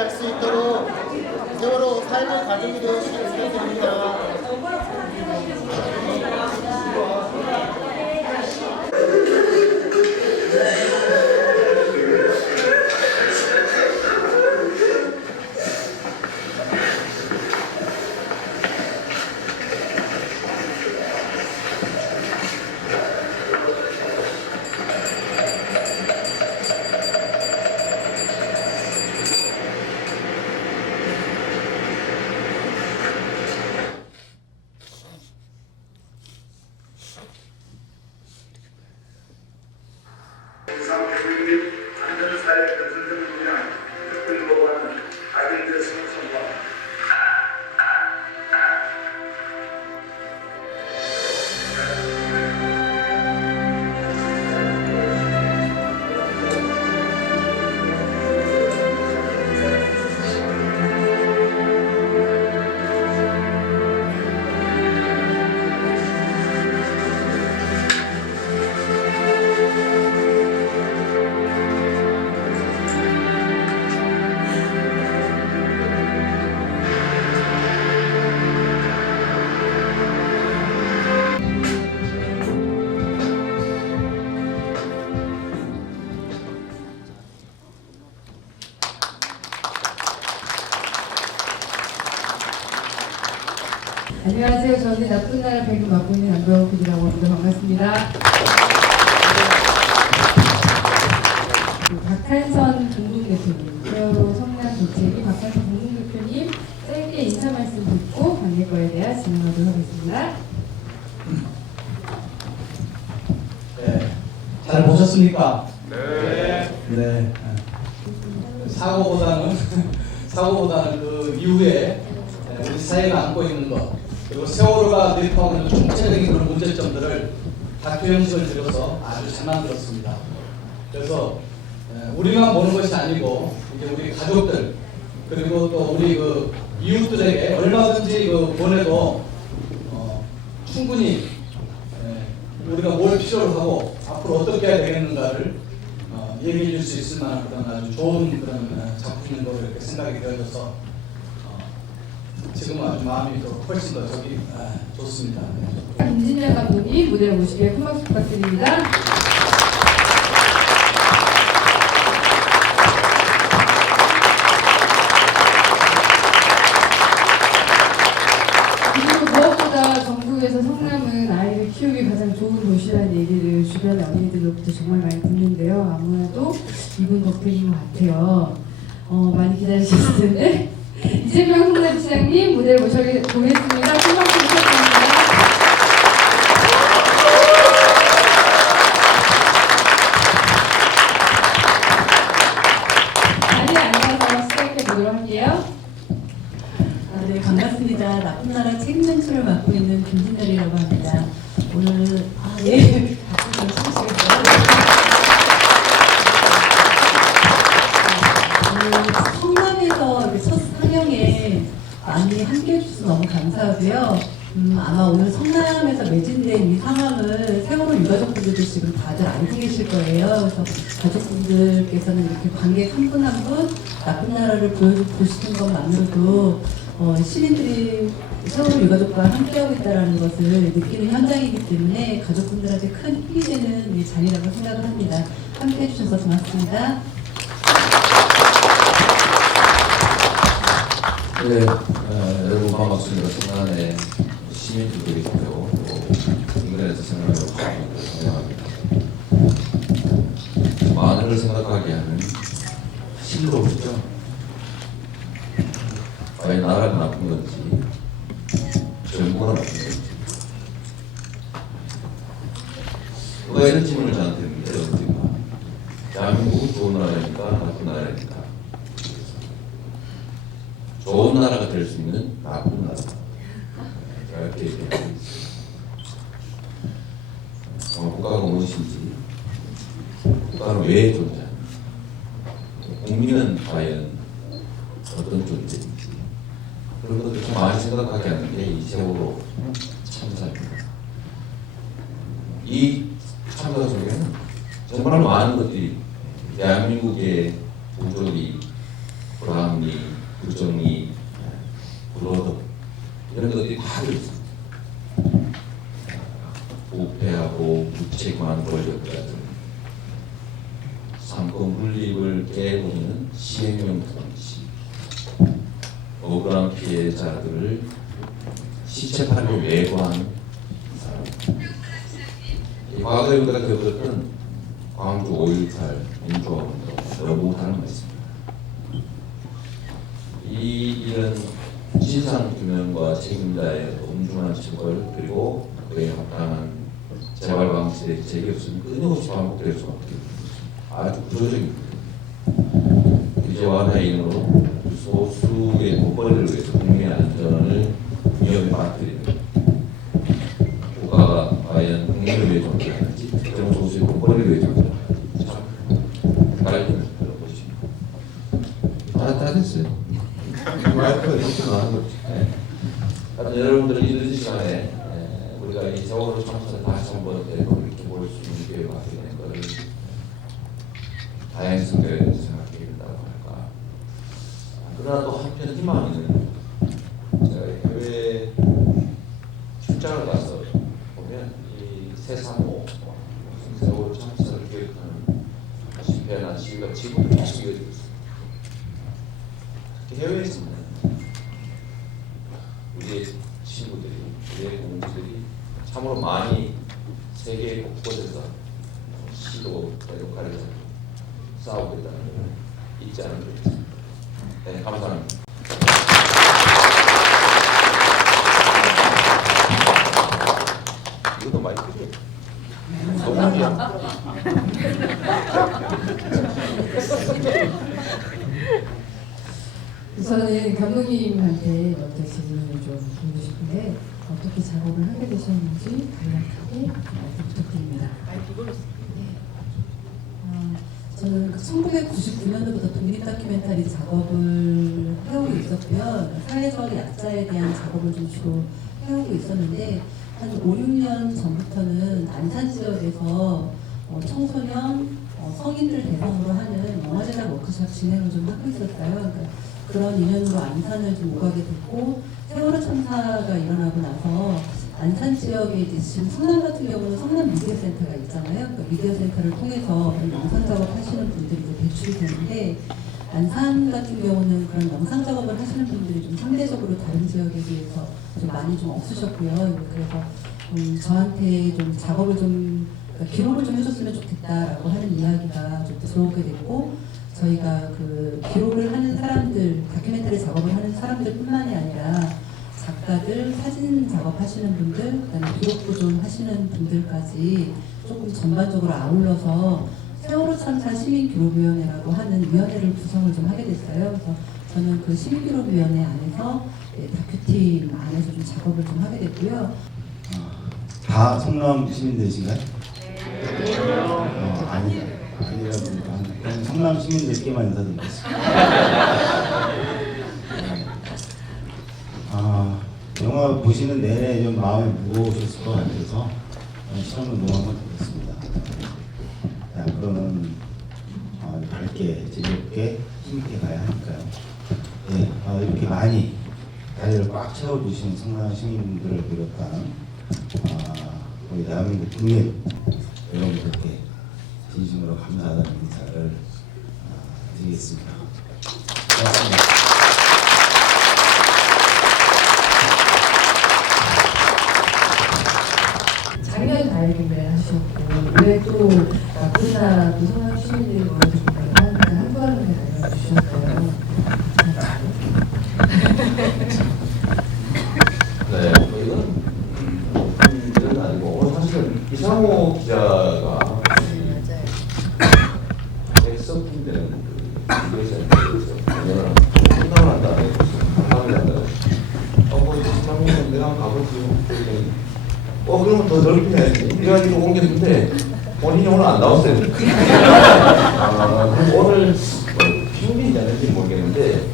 할 수 있도록 세월호 삶의 가족이 되시길 부탁드립니다. 대국민 안전사회 건설을 위한 특별법안은 발의되었음을 선포합니다. 안녕하세요. 저는 나쁜 나라 배구 맡고 있는 안병호 PD라고 합니다. 반갑습니다. 박한선 공동대표님, 세월호 성남 도체기 박한선 공동대표님 짧게 인사 말씀 듣고 관계거에 대한 진행하도록 하겠습니다. 네, 잘 보셨습니까? 네. 네. 사고보다는 그 이후에 우리 사회가 안고 있는 것, 그리고 세월호가 대입하고 있는 총체적인 그런 문제점들을 다큐 형식을 들여서 아주 잘 만들었습니다. 그래서 우리만 보는 것이 아니고 이제 우리 가족들 그리고 또 우리 그 이웃들에게 얼마든지 그 보내도 충분히 우리가 뭘 필요로 하고 앞으로 어떻게 해야 되겠는가를 얘기해 줄 수 있을 만한 그런 아주 좋은 그런 작품인 걸로 이렇게 생각이 되어져서 지금은 아주 마음이 더 훨씬 더 좋습니다. 김진열 감독님 무대에 모시게 큰 박수 부탁드립니다. 그리고 무엇보다 전국에서 성남은 아이를 키우기 가장 좋은 도시라는 얘기를 주변 어린이들로부터 정말 많이 듣는데요. 아무래도 이분 덕분인 것 같아요. 많이 기다리셨을 텐데 이재명 성남시장님 무대에 모셔보겠습니다. 큰 박수 부탁드립니다. 자리에 앉아서 시작해 보도록 할게요. 네, 반갑습니다. 나쁜 나라 책임연출을 맡고 있는 김진열이라고 합니다. 오늘 예, 박수 좀 쳐주시겠어요? 성남에서 이렇게 첫 상영에 많이 함께 해주셔서 너무 감사하고요. 아마 오늘 성남에서 매진된 이 상황을 세월호 유가족분들도 지금 다들 알고 계실 거예요. 그래서 가족분들께서는 이렇게 관객 한 분 한 분 나쁜 나라를 보시는 것만으로도 시민들이 세월호 유가족과 함께하고 있다는 것을 느끼는 현장이기 때문에 가족분들한테 큰 힘이 되는 이 자리라고 생각을 합니다. 함께 해주셔서 고맙습니다. 네, 여러분 반갑습니다. 성남의 시민들도 있고요. 또 인근에서 생활하고 환영합니다. 마늘을 생각하게 하는 실로죠. 과연 나라가 나쁜 건지 정부가 나쁜 건지 누가 이런 질문을 저한테 묻습니다. 대한민국은 좋은 나라입니까? 나쁜 나라입니까? 좋은 나라가 될 수 있는 나쁜 나라. 이렇게 얘기합니다. 국가가 무엇인지, 국가는 왜 존재하는지, 국민은 과연 어떤 존재인지 그런 것들 좀 많이 생각하게 하는 게 이 세월호 참사입니다. 이 참사 속에는 정말 많은 것들이 대한민국의 부조리, 불합리, 시행령통치, 억울한 피해자들을 시체 판로 외고한 사람. 과거에 우리가 겪었던 광주 5.18 민주화운동 너무 다른 거 있습니다. 이런 진상규명과 책임자의 엄중한 처벌 그리고 그에 합당한 재발 방식의 제기 없으면 끊임없이 반복될 수밖에 없습니다. 아주 구조적입니다. 규제 완화의 이름으로 소수의 목걸이를 위해서 국민의 안전을 위험에 빠뜨리는 국가가 과연 국민을 위해 존재하는지 특정 소수의 목걸이를 위해 존재하는지 참 헷갈리는 그런 것입니다. 다 됐어요. 와이프가 이렇게 나는 거지. 여러분들 이 늦은 시간에 우리가 이 세월호 참사를 다시 한번 되돌이켜 볼 수 있는 기회가 갖게 된 것을 다행스럽게 생각하게 된다고 할까. 그러나 또 한편 희망은 제가 해외 출장을 가서 보면 이 새3호 세월호 참사를 기획하는 집회나 시위가 지금도 계속 이어지고 있습니다. 특히 해외에서는 우리의 친구들이, 우리의 공무들이 참으로 많이 세계 곳곳에서 시도 역할을 싸우고 있다는 것을 잊지 않으면 좋겠습니다. 네, 감사합니다. 이것도 많이 크지? 너무야. 저는 감독님한테 몇 가지 질문을 좀 드리고 싶은데 어떻게 작업을 하게 되셨는지 간략하게 말씀 부탁드립니다. 저는 1999년도부터 독립 다큐멘터리 작업을 해오고 있었고요. 사회적 약자에 대한 작업을 좀 주로 해오고 있었는데 한 5, 6년 전부터는 안산 지역에서 청소년, 성인들 대상으로 하는 영화제작 워크숍 진행을 좀 하고 있었어요. 그러니까 그런 인연으로 안산을 좀 오가게 됐고 세월호 참사가 일어나고 나서 안산 지역에 이제 지금 성남 같은 경우는 성남 미디어센터가 있잖아요. 그러니까 미디어센터를 통해서 영상 작업하시는 분들이 이제 배출이 되는데 안산 같은 경우는 그런 영상 작업을 하시는 분들이 좀 상대적으로 다른 지역에 비해서 좀 많이 좀 없으셨고요. 그래서 저한테 좀 작업을 좀 그러니까 기록을 좀 해줬으면 좋겠다라고 하는 이야기가 좀 들어오게 됐고 저희가 그 기록을 하는 사람들, 다큐멘터리 작업을 하는 사람들뿐만이 아니라 작가들, 사진 작업하시는 분들, 그다음에 기록도 좀 하시는 분들까지 조금 전반적으로 아울러서 세월호 참사 시민기록위원회라고 하는 위원회를 구성을 좀 하게 됐어요. 그래서 저는 그 시민기록위원회 안에서 다큐팀 안에서 좀 작업을 좀 하게 됐고요. 다 성남 시민들이신가요? 네. 아니라 보니까 그럼 성남 시민들께만 인사드리겠습니다. 영화 보시는 내내 좀 마음이 무거우셨을 것 같아서 시간을 너무 한번 드렸습니다. 그러면 밝게 즐겁게 힘있게 가야 하니까요. 네, 이렇게 많이 자리를 꽉 채워주신 성남 시민들을 비롯한 우리 대한민국 국민 여러분들께 진심으로 감사하다는 인사를 드리겠습니다. 고맙습니다. 작년 다이빙을 하셨고 올해 또 나쁘다 또 성남 시민들이 모여서 한두 가지를 알려주셨어요. 네, 이건 아니고 사실은 이상호 기자가 백석팀되는 이거에서 공연을 상담을 한다는 상담을 한다는 상담은 내가 한번 가보지 그러면 더 넓게 해야지 그래가지고 옮겼는데 본인이 오늘 안 나왔어요. 오늘 핑계인지 아닌지 모르겠는데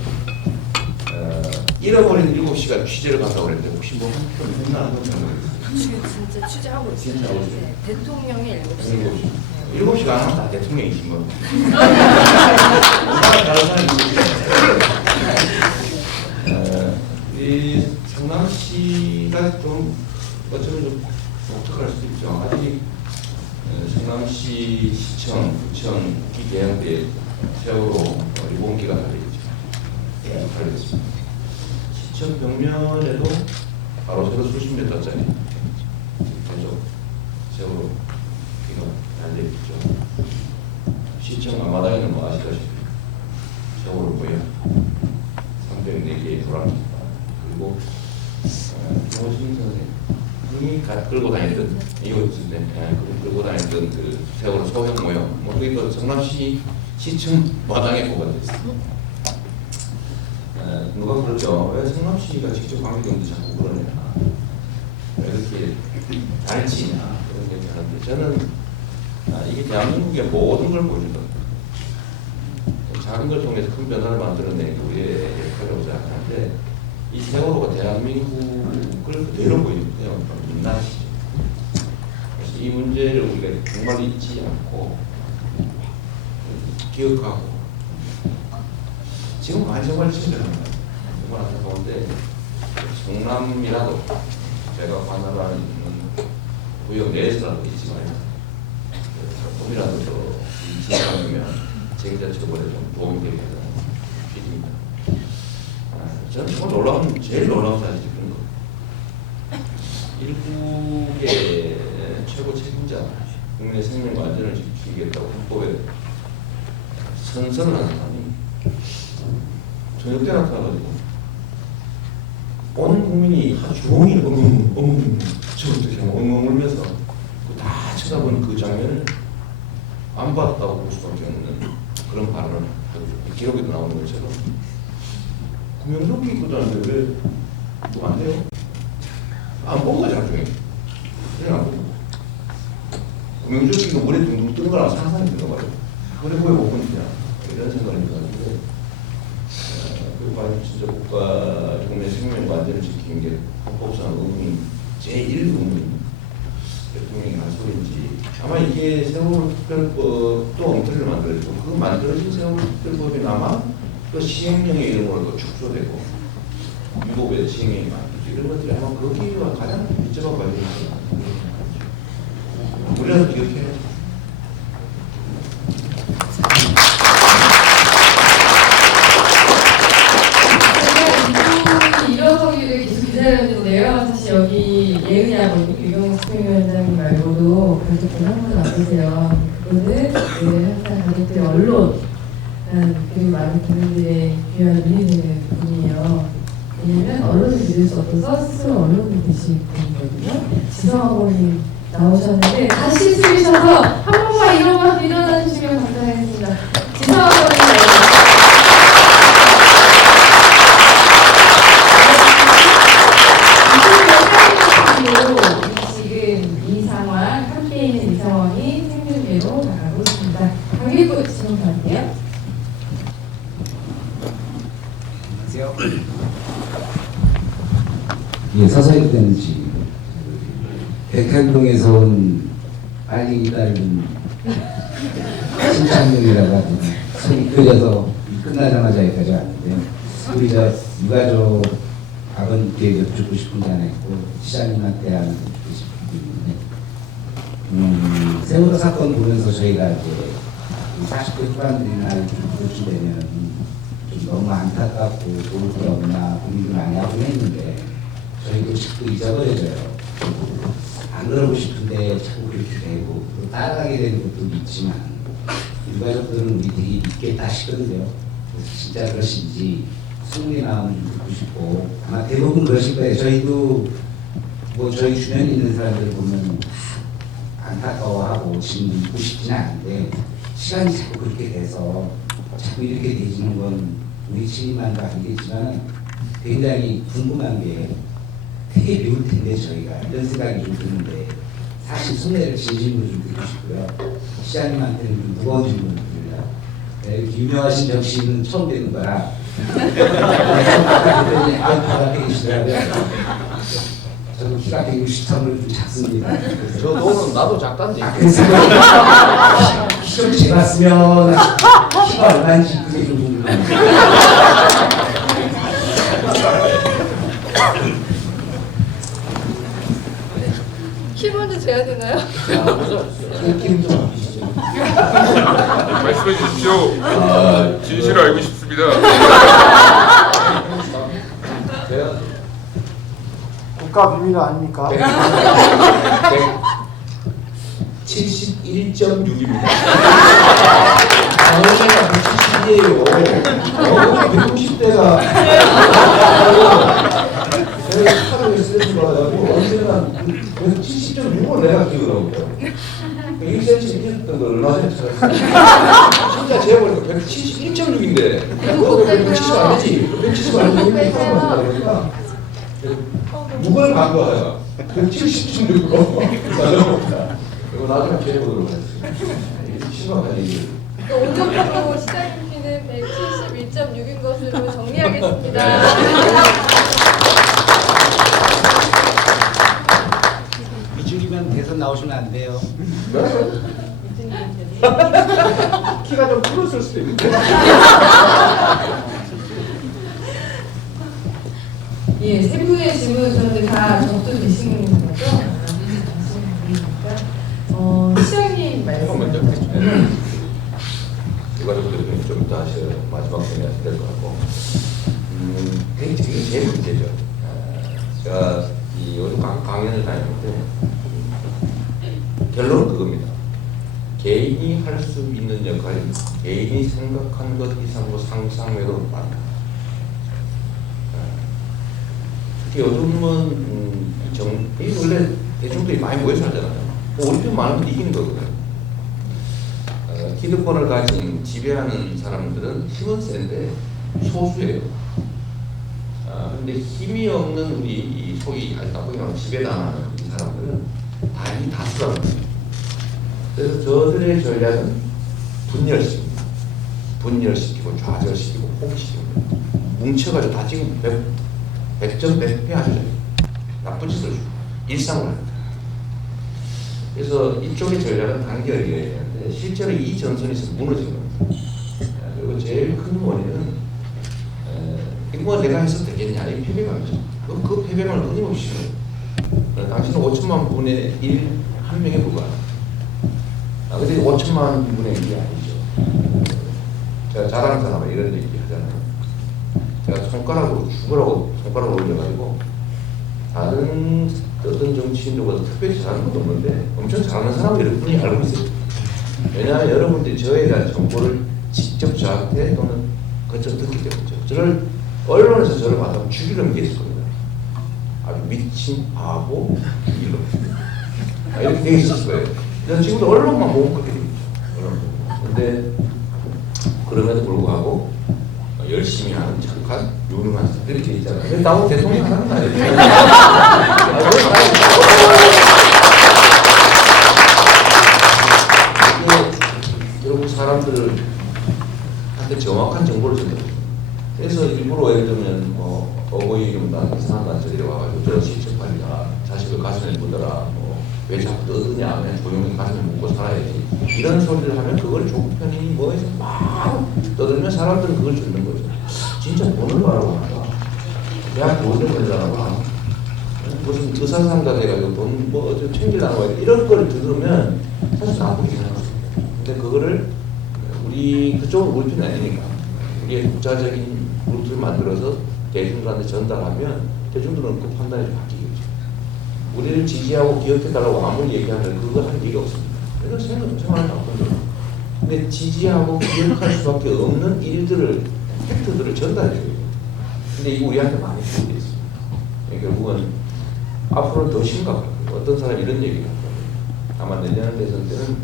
잃어버린 7시간 취재를 간다고 그랬는데 혹시 뭐 한편 했나 안 했나 진짜 취재하고 있어요. 진짜 하고 있어요. 네, 대통령의 7시. 7시가 안 하면 다 대통령이신 거. 다른 사람이 이 성남시가 좀 어쩌면 좀 독특할 수도 있죠. 아직 성남시, 시청, 구청, 국기 개항 때 세월호 일본 알겠습니다. 시청 벽면에도 바로 세로 수십 미터짜리 계속 세월호 기가 달려있죠. 시청 앞마당에는 뭐 아시다시피 세월호 모양 304개의 도랑입니다. 그리고 김호진 선생님이 끌고 다니던 이곳일 때 끌고 다니던 그 세월호 소형 모형 뭐 그게 그 성남시 시청 마당에 보관되어 있습니다. 누가 그러죠? 왜 성남시가 직접 관계경도 자꾸 그러냐? 왜 이렇게 잘 치냐? 그런 얘기 하는데 저는 이게 대한민국의 모든 걸 보여준다. 작은 걸 통해서 큰 변화를 만들어내는 게 우리의 역할이라고 생각하는데 이 세월호가 대한민국을 그대로 보여주는데요. 민낯이죠. 그래서 이 문제를 우리가 정말 잊지 않고 기억하고 지금 정말 친절합니다. 정말 안타까운데 성남이라도 제가 관할하는 구역 내에서라도 있지만 조금이라도 더 진행하면 제기자 처벌에 좀 도움이 되겠다는 필입니다. 저는 정말 제일 놀라운 사실이 그런 거. 일국의 최고 책임자, 국민의 생명과 안전을 지키겠다고 헌법에 선서를 하는 사람이 저녁 때 나타나가지고 온 국민이 하루 종일 저 어떻게 엉엉 울면서 다 쳐다보는 그 장면을 안 봤다고 볼 수밖에 없는 그런 발언을 하고 기록에도 나오는 것처럼 구명조끼 입고 다니는데 왜 뭐 안 돼요? 안 본 거죠 나중에. 그냥 안 보고 구명조끼가 물에 둥둥 뜨는 거랑 상상이 드는 거예요. 그래 보여 못 보니까 이런 생각을 해봤는데 진짜 국가 국민의 생명과 안전을 지키는 게 헌법상 의무인 제1의무인 대통령이 한 소리인지 아마 이게 세월호 특별법도 엉터리를 만들어지고 그 만들어진 세월호 특별법이 아마 그 시행령의 이름으로 또 축소되고 유법의 시행령이 만들어지고 이런 것들이 아마 거기와 가장 밀접한 관련이 있습니다. 우리라도 기억해야죠. 일어서기를 계속 기다렸는데요. 사실 여기 예은이 아버님, 유경수 평위원장님 말고도 가족들 한 분도 안 계세요. 그거는 항상 가족들 언론, 그리고 많은 국민들의 귀한 눈이 되는 분이에요. 왜냐면 언론을 믿을 수 없어서 스스로 언론이 되신 분이거든요. 지성 아버님 나오셨는데 다시 쓰셔서 한 번만 일어나 주시면 감사하겠습니다. 지성 아버님 지금 이 상황, 함께 있는 이 상황이 생중계로 나가고 있습니다. 관객분 질문 받을게요. 안녕하세요. 예, 서서히 때는지 백현동에서 온 빨리 기다리는 신창룡이라고 하더니 손이 끓여서 끝나자마자 여기까지 왔는데 우리 저 유가족 아버님께 여쭙고 싶은 게 하나 있고 시장님한테 하나 여쭙고 싶은 게 있는데 세월호 사건 보면서 저희가 이제 40대 후반들이나 그쯤 되면 좀 너무 안타깝고 도울 게 없나 고민을 많이 하곤 했는데 저희도 자꾸 잊어버려져요. 안 그러고 싶은데 자꾸 그렇게 되고 또 따라가게 되는 것도 있지만 유가족들은 우리 되게 믿겠다 하시거든요. 진짜 그러신지 소문이 나오면 좀 듣고 싶고 아마 대부분 그러실 거예요. 저희도 뭐 저희 주변에 있는 사람들 보면 안타까워하고 지금 믿고 싶지는 않은데 시간이 자꾸 그렇게 돼서 자꾸 이렇게 되지는 건 우리 친구만도 아니겠지만 굉장히 궁금한 게 되게 미울 텐데 저희가 이런 생각이 좀 드는데 사실 속내를 진심으로 좀 듣고 싶고요. 시장님한테는 좀 무거운 질문을 드립니다. 이렇게 유명하신 정치인은 처음 뵙는 거라 그랬더니 바닥에 계시더라고요. 저도 키가 163으로 좀 작습니다. 저 너는 나도 작단지. 그래서 키 좀 재봤으면 키가 얼마인지 그게 좀 궁금합니다. 키 먼저 재야 되나요? 키는 좀 주시죠. 말씀해 주십시오. 진실을 알고 싶습니다. 국가 비밀 아닙니까? 171.6입니다. 어제가 170이에요. 160대가 제가 하루에 쓰는 거라고 언제나 70.6을 내가 기억을 하고 있어요. 1cm 이랬던 걸 얼마 전에 찾았어요. 진짜 재보니까 171.6인데 그거 170 아니지? 170 아니지? 그러니까 누굴 간 거야? 170.6으로 맞아봅니다. 이거 나중에 재보도록 하겠습니다. 심각한 얘기를. 오늘부로 시장님 피는 171.6인 것으로 정리하겠습니다. 이중이면 대선 나오시면 안 돼요. 키가 좀 줄었을 수도 있는데. 예, 세 분의 질문 주셨는데 다 접수되신 거죠? 시장님 말씀. 먼저 유가족들은 좀 이따 하셔야 마지막 정리하셔야 될 것 같고 이게 제일 문제죠. 제가 이 요즘 강연을 다니는데 결론은 그겁니다. 개인이 할 수 있는 역할이 개인이 생각한 것 이상으로 상상 외로 많다. 특히 요즘은 이 원래 대중들이 많이 모여 살잖아요. 우리 편 많으면 이기는 거거든요. 기득권을 가진 지배하는 사람들은 힘은 센데 소수예요. 근데 힘이 없는 우리 이 소위 보기 말하면 지배당하는 이 사람들은 이 다수라는 거예요. 그래서 저들의 전략은 분열시킵니다. 분열시키고 좌절시키고 포기시키고 뭉쳐가지고 다 지금 100점 100패 하죠. 나쁜 짓을 주고 일상을 합니다. 그래서 이쪽의 전략은 단결이어야 되는데 실제로 이 전선에서 무너진 겁니다. 그리고 제일 큰 원인은 이거 내가 해서 되겠냐 이 패배감이죠. 그 패배감을 끊임없이 주는 당신은 5천만 분의 1 한 명에 불과합니다. 근데 5천만 분의 1이 아니죠. 제가 잘하는 사람은 이런 얘기 하잖아요. 제가 손가락으로 죽으라고 손가락을 올려가지고 다른 어떤 정치인들보다 특별히 잘하는 것도 없는데 엄청 잘하는 사람들이 분명히 알고 있어요. 왜냐하면 여러분들이 저에 대한 정보를 직접 저한테 또는 거쳐 듣기 때문이죠. 저를 언론에서 저를 만나면 죽이려는 게 있을 겁니다. 아주 미친 바보 이런 이렇게 돼 있었을 거예요. 이런 친구들 언론만 보고 그렇게 됩니다. 그런데 그럼에도 불구하고 열심히 하는 착한 유능한 사람들이 돼 있잖아요. 근데 나보고 대통령 하는 거 아니에요? 결국 사람들한테 정확한 정보를 준다. 그래서 일부러 예를 들면 어버이 이름다 이상한 단체들이 와가지고 저 시청관리가 자식을 가슴에 묻어라 왜 자꾸 떠드냐 그냥 조용히 가슴에 묻고 살아야지 이런 소리를 하면 그걸 조편이 뭐해서 막 떠들면 사람들은 그걸 듣는 거죠. 진짜 돈을 벌라고 하나 대학 돈을 벌려고 하나 무슨 의사상담 해가지고 돈 좀 챙기려고 하나 이런 걸 들으면 사실 나쁘긴 하죠. 근데 그거를 우리 그쪽은 우리 편이 아니니까 우리의 독자적인 루트를 만들어서 대중들한테 전달하면 대중들은 그 판단이 좀 바뀌겠죠. 우리를 지지하고 기억해달라고 아무리 얘기하면 그거 할 일이 없습니다. 그래서 생각하는 나쁘죠. 근데 지지하고 기억할 수밖에 없는 일들을 팩트들을 전달해줘요. 근데 이거 우리한테 많이 필요해 있습니다. 결국은 앞으로는 더 심각할 거예요. 어떤 사람이 이런 얘기를 할 거예요. 아마 내년 대선 때는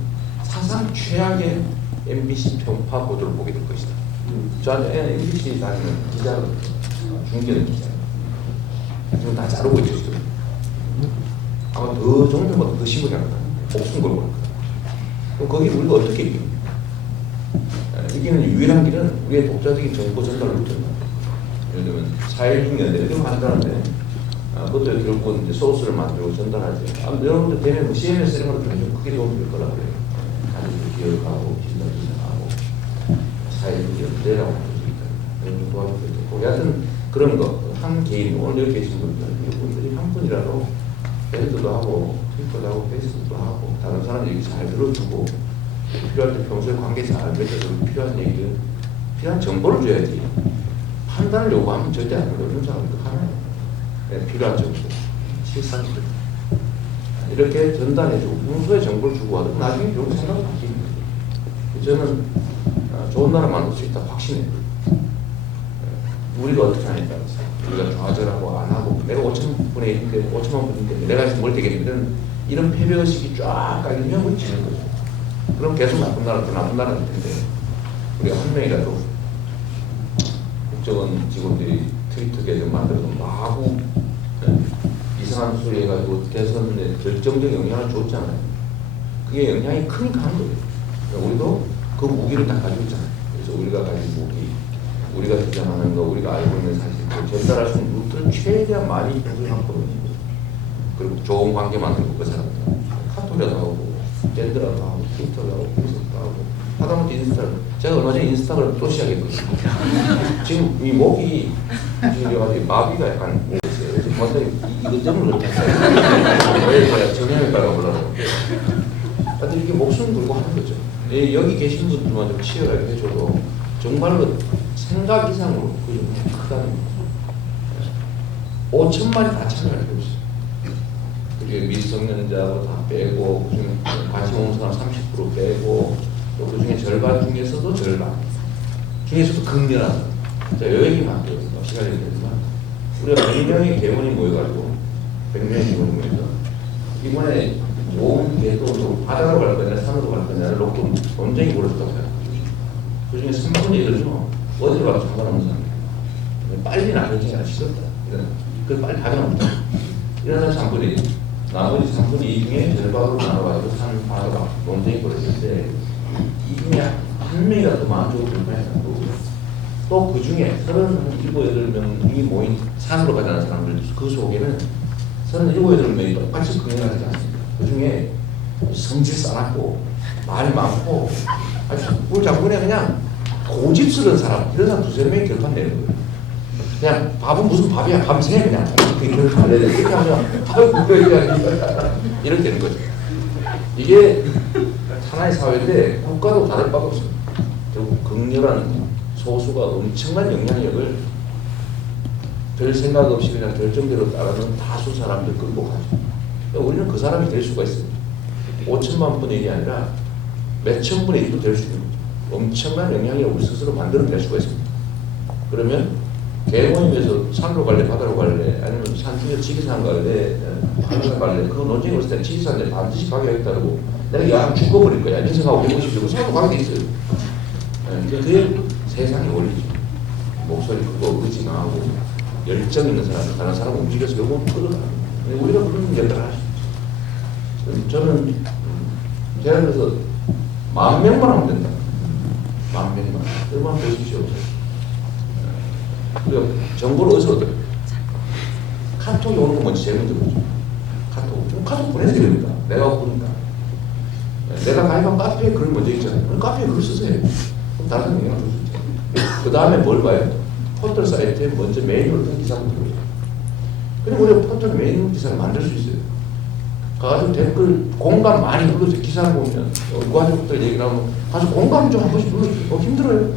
사상 최악의 MBC 편파 보도를 보게 될 것이다. 저한테 MBC 다니는 기자는 중견 기자예요. 지금 다 자르고 있죠. 아마 더 정도보다 더 심하게 합니다. 목숨 걸고 할 거다. 그럼 거기 우리가 어떻게 이깁니까? 이기는 유일한 길은 우리의 독자적인 정보 전달을 루트입니다. 예를 들면 4.16 연대 이런 거 한다는데 그것도 결국은 이제 소스를 만들고 전달하죠. 여러분들 되면 뭐 CMS 이런 것도 좀 크게 도움이 될 거라고 해요. 아주 기억하고 진단하고 4.16 연대라고 할 수 있다. 이런 도와줄 수 있고 여하튼 그런 거 한 개인 오늘 여기 계신 분들 이분들이 한 분이라도 밴드도 하고 트위터도 하고 페이스북도 하고 다른 사람 얘기 잘 들어주고 필요할 때 평소에 관계 잘 맺어서 필요한 얘기를 필요한 정보를 줘야지 판단을 요구하면 절대 안 되거든요. 사람들 하나요. 네, 필요한 정보 실상입니다. 이렇게 전달해주고 문서에 정보를 주고 하면 나중에 좋은 생각을 바뀌는 거예요. 저는 좋은 나라 만들 수 있다 확신해요. 우리가 어떻게 하냐에 따라서 우리가 좌절하고 안 하고 내가 5,000분의 1인데 5천만 분인데 내가 지금 뭘 되겠는 이런 패배의식이 쫙 깔리면 우리 지는 거죠. 그럼 계속 나쁜 나라 또 나쁜 나라일 텐데 우리가 한 명이라도 국정원 직원들이 트위터 계정 만들어서 마구 이상한 소리 해가지고 대선에 결정적 영향을 줬잖아요. 그게 영향이 크니까 한 거예요. 그러니까 우리도 그 무기를 다 가지고 있잖아요. 그래서 우리가 가진 무기, 우리가 주장하는 거, 우리가 알고 있는 사실들, 전달할 수 있는 루트를 최대한 많이 구성하거든요. 그리고 좋은 관계 만들고 그 사람들 카톡이라도 하고, 젠드라도 하고, 트위터도 하고, 페이스북도 하고, 하다못해 인스타를 제가 얼마 전에 인스타그램 또 시작했거든요. 지금 이 목이 지금 마비가 약간 있어요. 그래서 완전히 이것저것 그렇게 했어요. 왜 제가 정형외과가 올라가는데 하여튼 이렇게 목숨 걸고 하는 거죠. 여기 계신 분들만 좀 치열하게 해줘도 정말로 생각 이상으로 그 정말 크다는 거죠. 5천만이 다 참여하고 있어요. 그게 미성년자로 다 빼고 그중에 관심 없는 사람 30% 빼고 또 그중에 절반 중에서도 절반 중에서도 극렬한 자, 요 얘기만 해요. 시간이 되지만 우리가 100명의 개원이 모여가지고 100명의 직원이 모여서 이번에 좋은 계획도 바다로 갈 거냐 산으로 갈 거냐를 놓고 논쟁이 벌어졌다고 생각해요. 그중에 3분의 1은요 어디로 가도 상관없는 사람 빨리 나가지가 싫었다 그 빨리 가져갑니다. 이러면 3분의 1 나머지 3분의 2 중에 절반으로 나눠가지고 산 바다가 논쟁이 벌어질 때 이 중에 한 명이라도 마음적으로 불편해하고 또 그 중에 37, 8명이 모인 산으로 가자는 사람들 그 속에는 37, 8명이 똑같이 긍정하지 않습니다. 그 중에 성질 싸놨고 말이 많고 아주 우리 장군에 그냥 고집스러운 사람 이런 사람 2-3명이 결판 내는 거예요. 그냥 밥은 무슨 밥이야 밤새 그냥 결판 내야 돼. 이렇게 하면 이렇게 되는 거죠. 이게 하나의 사회인데 국가도 다를 바가 없습니다. 결국 극렬한 소수가 엄청난 영향력을 별 생각 없이 그냥 결정대로 따르는 다수 사람들 끌고 가죠. 그러니까 우리는 그 사람이 될 수가 있습니다. 5천만 분의 1이 아니라 몇천 분의 1도 될 수 있는 거죠. 엄청난 영향력을 우리 스스로 만들어낼 수가 있습니다. 그러면 개모임에서 산으로 갈래 바다로 갈래 아니면 산 중에 지리산 갈래 바다로 갈래 그 논쟁이 있을 때 지리산에 반드시 가겠다고 내가 야 죽어버릴 거야 이런 생각하고 해보고 싶고 산으로 가게 돼 있어요. 그게 세상의 원리죠. 목소리 크고 의지 강하고 열정 있는 사람 다른 사람 움직여서 요거 끌어가는 우리가 그런 연락을 할 수 있죠. 저는 제가 그래서 10,000명만 하면 된다. 10,000명만 그만 보십시오. 그리고 정보를 어디서 얻어요? 카톡이 오는 거 먼저 제일 먼저 보죠. 카톡 보내야 됩니다. 내가 보니까 내가 가입한 카페에 글 먼저 있잖아요. 그럼 카페에 글 쓰세요. 그럼 다른 사람이 영향을 줄 수 있죠. 그 다음에 뭘 봐요? 포털 사이트에 먼저 메인으로 뜬 기사부터 보죠. 그리고 우리가 포털 메인 기사를 만들 수 있어요. 가가지고 댓글 공감 많이 눌러주세요. 기사를 보면 유가족들 얘기를 하면 가서 공감 좀 한 번씩 눌러주세요. 힘들어요.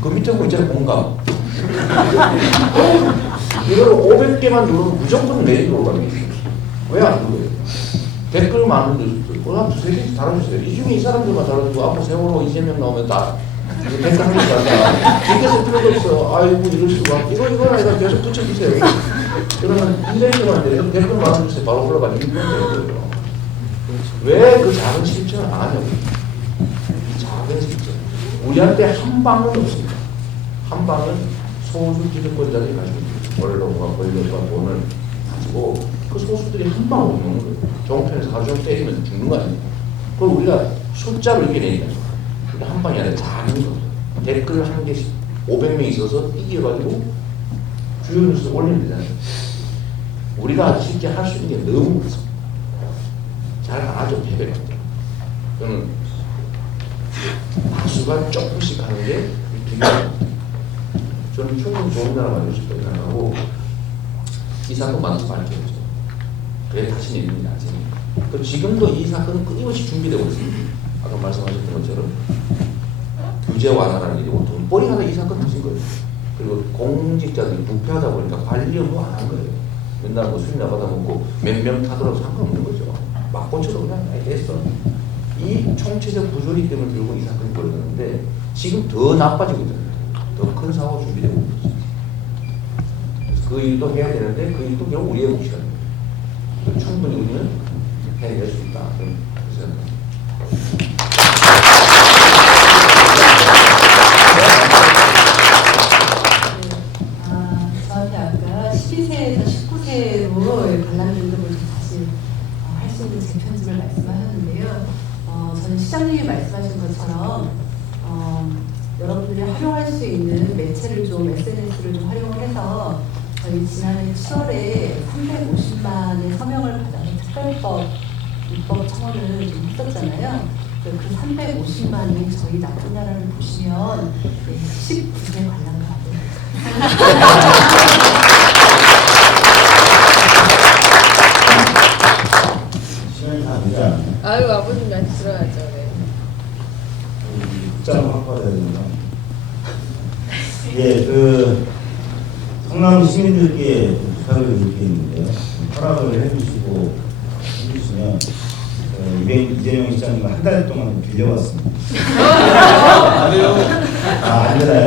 그 밑에 보면 있잖아요. 공감. 이걸 500개만 누르면 무조건 메인으로 가게 있어요. 왜 안 눌러요? 댓글 많은 데서 한 2-3개씩 달아주세요. 이 중에 이 사람들만 달아주고 앞으로 세월호 이재명 나오면 다 댓글 한 개씩 달아. 길게 쓸 필요도 없어. 아이고 이럴 수가. 이거 아니라 계속 붙여주세요. 그러면 200개만 돼요. 댓글 많은 데서 바로 올라가면 1분 되는 왜 그 작은 실천을 안 하냐고. 이 작은 실천. 우리한테 한 방은 없습니다. 한 방은 소수 기득권자들이 가지고 있습니다. 언론과 권력과 돈을 가지고 그 소수들이 한 방으로 먹는 거예요. 종편에서 하루 종일 때리면서 죽는 거 아닙니까? 그걸 우리가 숫자로 이겨내니까 한 방이 아니라 작은 거. 댓글 한 개씩 500명 있어서 이겨가지고 주요 뉴스 올리면 되잖아요. 우리가 쉽게 할 수 있는 게 너무 없어. 잘 안 하죠, 패배가. 저는 다수가 조금씩 하는 게 중요합니다. 저는 충분히 좋은 나라 만들 수 있다고 생각하고 이 사건 만나서 밝혀야죠. 그래 다시 일이 나지니까. 그 지금도 이 사건은 끊임없이 준비되고 있습니다. 아까 말씀하셨던 것처럼 규제 완화라는 일이고 돈벌이 하다 이 사건 터진 거예요. 그리고 공직자들이 부패하다 보니까 관리 업무 안 한 거예요. 맨날 뭐 수입 나가다 보고 몇 명 타더라도 상관없는 거죠. 막 꽂혀도 그냥 됐어. 이 총체적 부조리 때문에 결국 이 사건이 벌어졌는데 지금 더 나빠지거든요. 더 큰 사고 준비되고 있죠. 그 일도 해야 되는데 그 일도 결국 우리의 몫이다. 충분히 우리는 해낼 수 있다. 그런 생각입니다. 저한테 아까 12세에서 19세로 관람된 분들 다시 할 수 있는 재편집을 말씀하셨는데요. 저는 시장님이 말씀하신 것처럼 여러분들이 활용할 수 있는 매체를 좀 SNS를 좀 활용을 해서 저희 지난해 7월에 350만의 서명을 받아서 특별법 입법 청원을 좀 했었잖아요. 그 350만이 저희 나쁜 나라를 보시면 19세 관람을 시간이 다 되지 않나요? 아유 아버님 많이 들어야죠. 네. 국장을 확보해야 되는구나. 예, 그 성남 시민들께 부탁을 드릴 게 있는데요. 허락을 해주시면 이재명 시장님을 한 달 동안 빌려왔습니다. 안 되나요?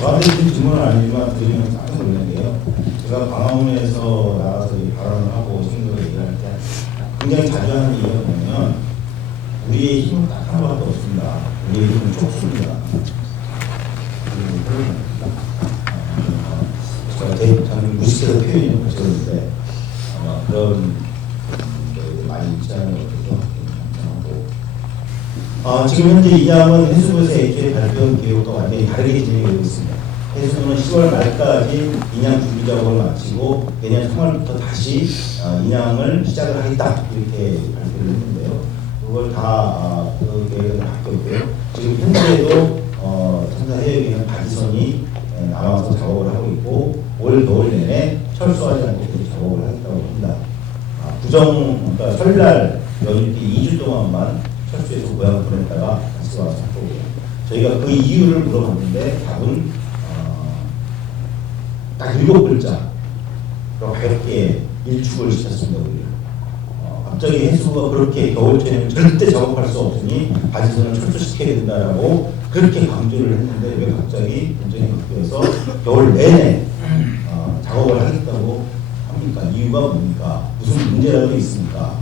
저한테 좀 질문은 아니지만 드리면 깜짝 놀랐는데요. 제가 광화문에서 나가서 발언을 하고 친구들 얘기할 때 굉장히 자주 하는 얘기가 뭐냐면 우리의 힘은 딱 하나밖에 없습니다. 우리의 힘은 촉수입니다. 저는 무식해서 표현이 좀 거쳤는데 아마 그런 많이 있지 않은 것도 생각하고 지금 현재 이양은 해수부에서 애초에 발표한 계획과 완전히 다르게 진행되고 있습니다. 해수부는 10월 말까지 인양 준비 작업을 마치고 내년 3월부터 다시 인양을 시작을 하겠다 이렇게 발표를 했는데요. 그걸 다 그 계획을 바뀌었고요. 지금 현재도 탐사 해역에는 바지선이 남아서 작업을 하고 있고 올 겨울 내내 철수하지 않고 계속 작업을 하겠다고 합니다. 그러니까 설날 연휴 때 2주 동안만 철수해서 고향을 보냈다가 다시 와서 하고요. 저희가 그 이유를 물어봤는데 답은 딱 7글자로 가볍게 일축을 시켰습니다. 우리를. 갑자기 해수부가 그렇게 겨울철에는 절대 작업할 수 없으니 바지선을 철수시켜야 된다라고 그렇게 강조를 했는데 왜 갑자기 문제가 바뀌어서 겨울 내내 작업을 하겠다고 합니까? 이유가 뭡니까? 무슨 문제라도 있습니까?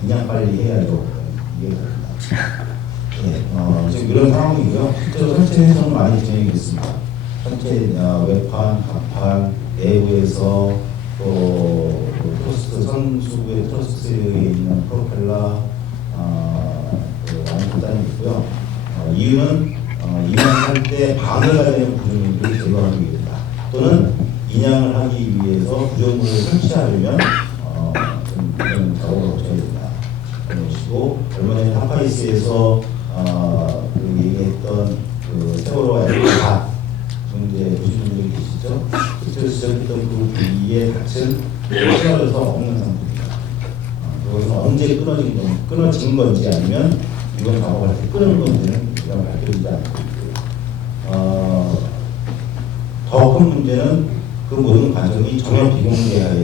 그냥 빨리 해야죠. 이게 다릅니다. 네, 지금 이런 상황이고요. 실제로 선체 해소는 많이 진행이 됐습니다. 선체 외판, 갑판, 내부에서 또 트러스트, 선수부의 트러스트에 있는 프로펠러 많이 고단이 있고요. 이유는 인양할 때 방해가 되는 구조물들을 제거하기 위해서다. 또는 인양을 하기 위해서 구조물을 설치하려면 좀 이런 작업을 거쳐야 된다. 그런 것이고 얼마 전에 하파이스에서 그 얘기했던 그 세월호와 LP가 이제 보신 분들이 계시죠? 그때 지적했던 그 부위에 닻은 끊어져서 없는 상태입니다. 그것은 언제 끊어진 건지 아니면 이건 작업할 때 끊은 건지는 우리가 밝혀지지 않고 있고요. 더 큰 문제는 그 모든 과정이 전혀 비공개하에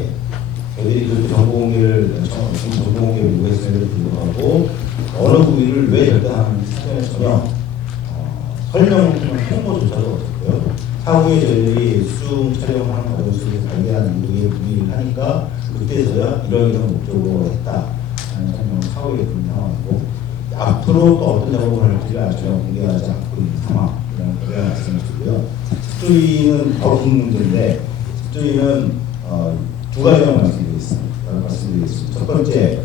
저희들이 그렇게 정보공개를 요구했음에도 불구하고 어느 부위를 왜 절단하는지 사전에 전혀 설명을 통한 홍보조차도 없었고요. 사후에 저희들이 수중 촬영하는 과정 속에서 발견한 일부의 부위를 하니까 그때서야 이런 목적으로 했다라는 설명을 사후에 듣는 상황이고 앞으로 또 어떤 작업을 할지를 아직 공개하지 않고 있는 상황이라는 그런 말씀을 드리고요. 특조위는 더 큰 문제인데 특조위는 두 가지만 말씀드리겠습니다. 첫 번째,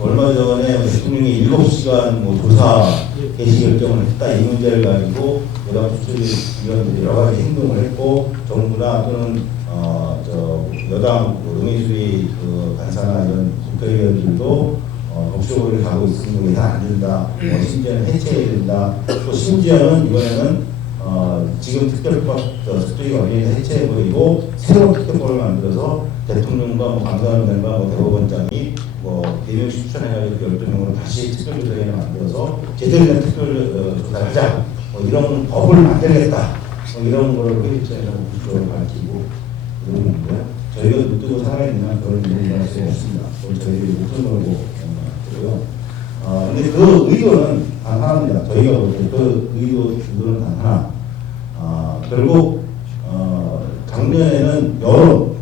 얼마 전에 대통령이 7시간 조사 개시 결정을 했다 이 문제를 가지고 여당 특조위원들이 여러 가지 행동을 했고 정부나 또는 여당 농해수위 간사나 이런 국회의원들도 법적으로 가고 있으면 예산 안 된다, 심지어는 해체해야 된다, 또 심지어는 이번에는 지금 특별법 특조위가 완전히 해체해버리고 새로운 특별법을 만들어서 대통령과 감사원장과 대법원장이 대명씩 추천해가지고 12명으로 다시 특별조사위원회 만들어서 제대로 된 특별조사를 하자, 이런 법을 만들겠다, 이런 거를 회의장에서 우스로 밝히고 그러고 있는데요. 저희가 눈뜨고 살아야 되면 그런 일을 일어날 수 없습니다. 그건 저희들이 목숨 걸고 하고요. 근데 그 의도는 단 하나입니다. 저희가 볼 때 그 의도는 단 하나. 결국 작년에는 여론,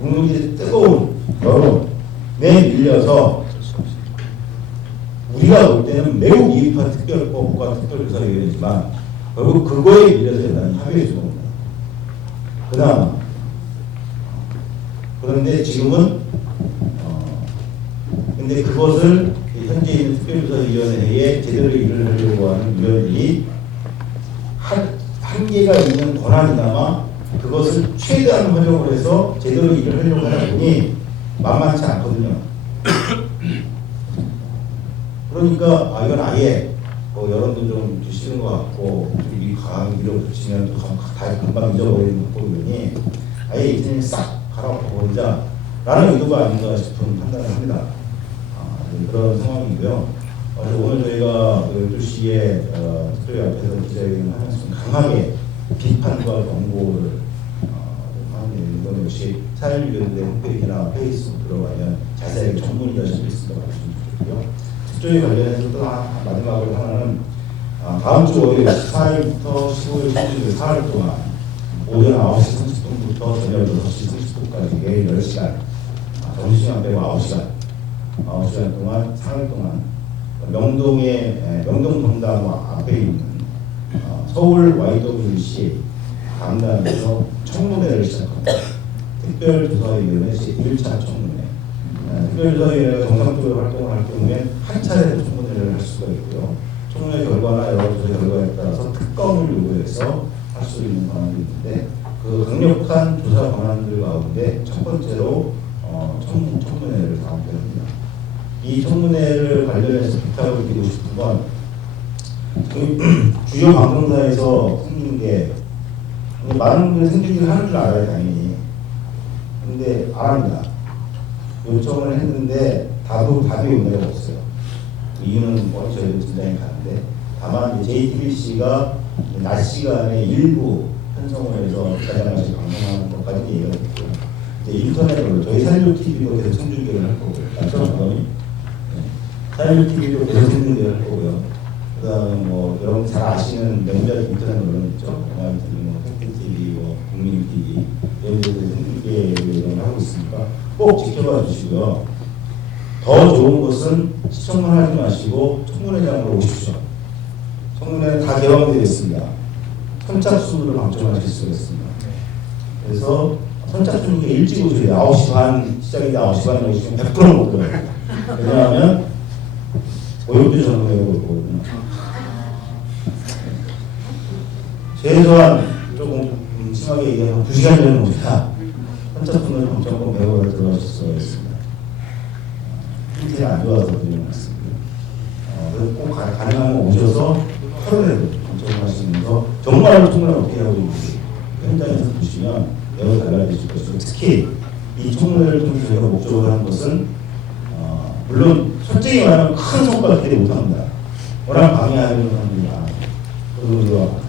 국민들의 뜨거운 여론에 밀려서 우리가 볼 때는 매우 미흡한 특별법과 특별조사위원회지만 결국 그거에 밀려서 대단히 합의해 준 겁니다. 그런데 지금은 근데 그것을 현재 있는 특별조사위원회에 제대로 일을 하려고 하는 위원들이 한계가 있는 권한이나마 그것을 최대한 활용을 해서 제대로 일을 하려고 하다 보니 만만치 않거든요. 그러니까 이건 아예 여론도 좀 싫은 것 같고 이 강한 밀어붙이면 다 금방 잊어버리는 것 보니 아예 이제는 싹 갈아엎어버리자라는 의도가 아닌가 싶은 판단을 합니다. 그런 상황이고요. 오늘 저희가 12시에 특별히 앞에서 기자회견을 하면서 강하게 비판과 경고를 하는 이건 역시 사회유연대 홈페이지나 페이스북 들어가면 자세하게 전문이 다시 있습니다. 말씀드리고요. 특조위 관련해서 또 마지막으로 하나는 다음 주 월요일 14일부터 15일 16일 4일 동안 오전 9시 30분부터 저녁 6시 30분까지 매일 10시간 점심시간 빼고 9시간 동안 4일 동안 명동 성당 앞에 있는 서울 YWCA 강단에서 청문회를 시작합니다. 특별조사위원회 제1차 청문회. 특별조사위원회가 정상적으로 활동을 할 경우에 한 차례 청문회를 할 수가 있고요. 청문회 결과나 여러 조사 결과에 따라서 특검을 요구해서 할 수 있는 방안이 있는데 그 강력한 조사 방안들 가운데 첫 번째로 청문회를 다음 때 합니다. 이 청문회를 관련해서 부탁을 드리고 싶은 건 주요 방송사에서 생긴 게 많은 분들이 생기긴 하는 줄 알아요, 당연히. 근데 안 합니다. 요청을 했는데 답이 온 데가 없어요. 이유는 저희도 진단이 가는데 다만 JTBC가 낮 시간에 일부 편성을 해서 가장까지 방송하는 것까지 얘기가 됐고요. 이제 인터넷으로 저희 살려TV도 계속 생중계를 할 거고요. 맞죠? 살려TV도 계속 생중계를 할 거고요. 그 다음에 여러분 잘 아시는 명절 인터넷 언론 있죠? 영화TV, 팩트TV, 국민TV 이런 데서 생중계를 하고 있으니까 꼭 지켜봐 주시고요. 더 좋은 것은 시청만 하지 마시고 청문회장으로 오십시오. 청문회는 다 개방되어 있습니다. 선착순으로 방청하실 수가 있습니다. 그래서 선착순이 일찍 오셔야 9시 반 시작인데 9시 반에 오시면 100% 못 들어요. 왜냐하면 오염도 전후회고 있거든요. 최소한 조금 심하게 얘기하면 2시간 전에 오셔야 선착순으로 방청권 배우러 들어가실 수가 있습니다. 상태가 안 좋아서 드리는 말씀입니다. 그래서 꼭 가능하면 오셔서 하루에도 방청하시면서 정말로 청문회를 어떻게 하고 있는지 현장에서 보시면 매우 달라지실 것이고 특히 이 청문회를 통해 저희가 목적으로 한 것은 물론 솔직히 말하면 큰 성과를 기대 못합니다. 워낙 방해하려는 사람들이 많아요.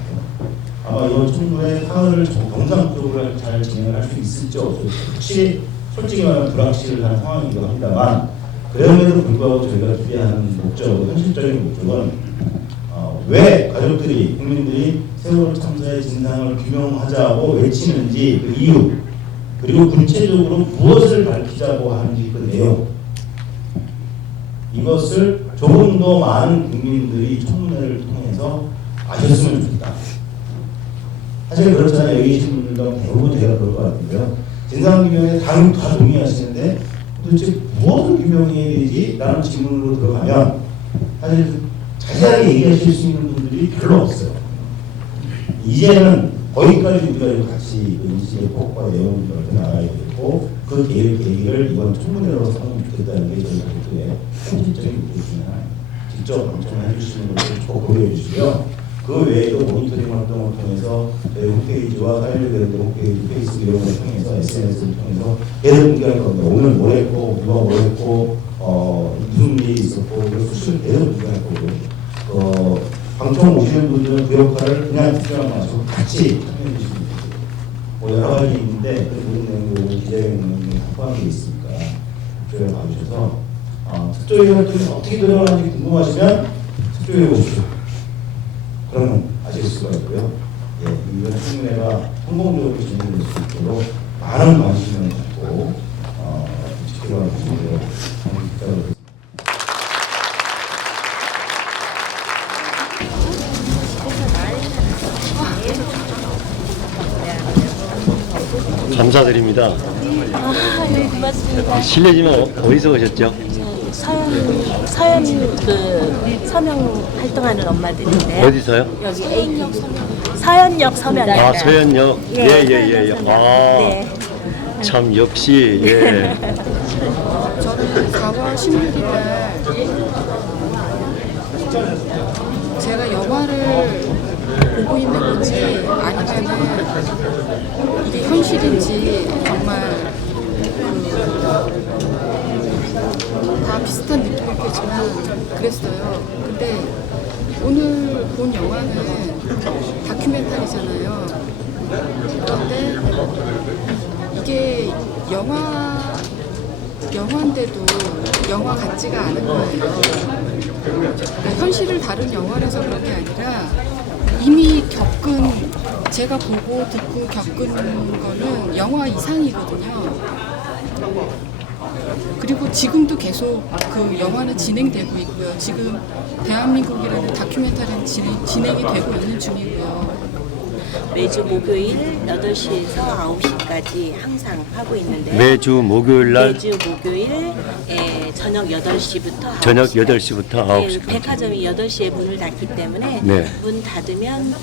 아마 이번 청문회 사흘을 정상적으로 잘 진행을 할 수 있을지 없을지 확실히 솔직히 말하면 불확실한 상황이기도 합니다만 그럼에도 불구하고 저희가 준비하는 목적은 현실적인 목적은 왜 가족들이 국민들이 세월호 참사의 진상을 규명하자고 외치는지 그 이유 그리고 구체적으로 무엇을 밝히자고 하는지 그 내용 이것을 조금 더 많은 국민들이 청문회를 통해서 아셨으면 좋겠다. 사실 그렇잖아요. 여기 계신 분들도 대부분 제가 그럴 것 같은데요. 진상규명에 다 동의하시는데 도대체 무엇을 규명해야 되지? 라는 질문으로 들어가면 사실 자세하게 얘기하실 수 있는 분들이 별로 없어요. 이제는 거기까지 우리가 같이 인식의 폭과 내용을 나가야 되고 그 계획을 이번 청문회로 성공시켰다는 게 저희 목표의 현실적인 목표 중에 하나입니다. 직접 방청해 주시는 것을 꼭 고려해 주시고요. 그 외에도 모니터링 활동을 통해서 저희 홈페이지와 사회적인 홈페이지, 페이스북 이런 걸 통해서 SNS를 통해서 계속 공개할 겁니다. 오늘 뭐 했고, 누가 뭐 했고, 무슨 일이 있었고, 이걸 수시로 계속 공개할 거고, 방청 오시는 분들은 그 역할을 그냥 수행하지 마시고 같이 참여해 주시면 돼요. 뭐 여러 가지 있는데 그 모든 내용이 기자회견에 포함되어 있으니까 그쪽에 와주셔서 특조위원회 통해서 어떻게 돌아가는지 궁금하시면 특조위에 오십시오. 그러면 아실 수가 있고요. 예, 이번 청문회가 성공적으로 진행될 수 있도록 많은 관심을 갖고 지켜봐 주시도록 부탁드립니다. 감사드립니다. 네, 고맙습니다. 실례지만 어디서 오셨죠? 서현 그 서명 활동하는 엄마들인데 어디서요? 여기 A 서현역 서면. 아, 서현역. 예. 서현역 아, 네. 참 역시 예. 저는 4월 16일 날 제가 영화를 보고 있는 건지 아니면은 이게 현실인지 정말 다 비슷한 느낌이겠지만 그랬어요. 근데 오늘 본 영화는 다큐멘터리잖아요. 그런데 이게 영화인데도 영화 같지가 않은 거예요. 그러니까 현실을 다룬 영화라서 그런 게 아니라 이미 제가 보고 듣고 겪은 거는 영화 이상이거든요. 그리고 지금도 계속 그 영화는 진행되고 있고요. 지금 대한민국이라는 다큐멘터리는 진행이 되고 있는 중이고요. 매주 목요일 8시에서 9시까지 항상 하고 있는데 매주 목요일 날 매주 목요일 저녁 8시부터 저녁 8시부터 9시까지. 백화점이 8시에 문을 닫기 때문에 네. 문 닫으면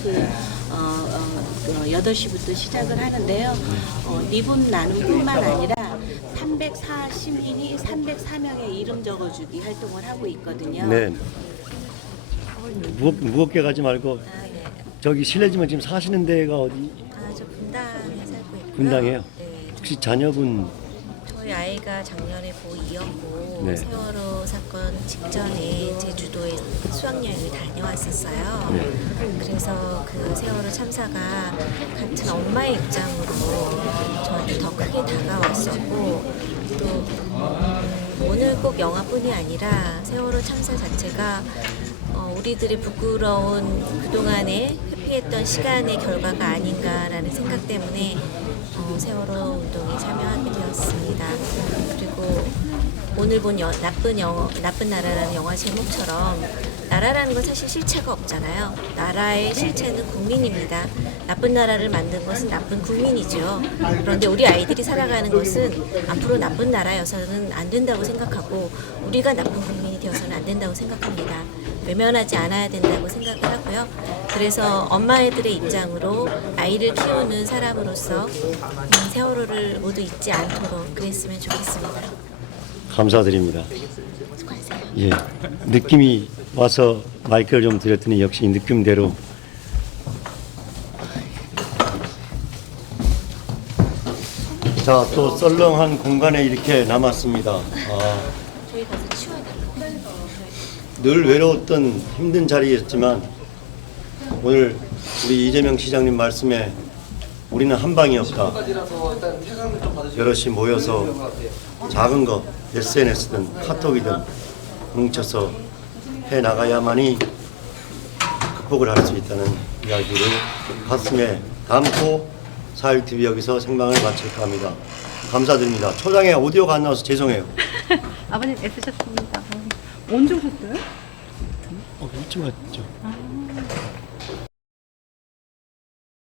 8시부터 시작을 하는데요. 리본 나눔뿐만 아니라 340인이 304명의 이름 적어주기 활동을 하고 있거든요. 네. 무겁게 가지 말고 네. 저기 실례지만 지금 사시는 데가 어디? 저 분당에 살고 있고요. 분당이에요? 네. 혹시 자녀분? 저희 아이가 작년에 고2였고 네. 세월호 사건 직전에 제주도에 수학여행을 다녀왔었어요. 네. 그래서 그 세월호 참사가 같은 엄마의 입장으로 저한테 더 크게 다가왔었고 또 오늘 꼭 영화뿐이 아니라 세월호 참사 자체가 우리들의 부끄러운 그동안의 회피했던 시간의 결과가 아닌가라는 생각 때문에 세월호 운동에 참여하게 되었습니다. 그리고 오늘 본 나쁜 나라라는 영화 제목처럼 나라라는 건 사실 실체가 없잖아요. 나라의 실체는 국민입니다. 나쁜 나라를 만든 것은 나쁜 국민이죠. 그런데 우리 아이들이 살아가는 것은 앞으로 나쁜 나라여서는 안 된다고 생각하고 우리가 나쁜 국민이 되어서는 안 된다고 생각합니다. 외면하지 않아야 된다고 생각을 하고요. 그래서 엄마들의 입장으로 아이를 키우는 사람으로서 세월호를 모두 잊지 않도록 그랬으면 좋겠습니다. 감사드립니다. 수고하세요. 예. 느낌이 와서 마이크를 좀 드렸더니 역시 느낌대로 자, 또 썰렁한 공간에 이렇게 남았습니다. 저희 가서 치워야 늘 외로웠던 힘든 자리였지만 오늘 우리 이재명 시장님 말씀에 우리는 한 방이 없다. 여럿이 모여서 작은 것, SNS든 카톡이든 뭉쳐서 해나가야만이 극복을 할 수 있다는 이야기를 가슴에 담고 4.1TV 여기서 생방을 마칠까 합니다. 감사드립니다. 초장에 오디오가 안 나와서 죄송해요. 아버님 애쓰셨습니다. 언제 오셨어요? 일찍 왔죠.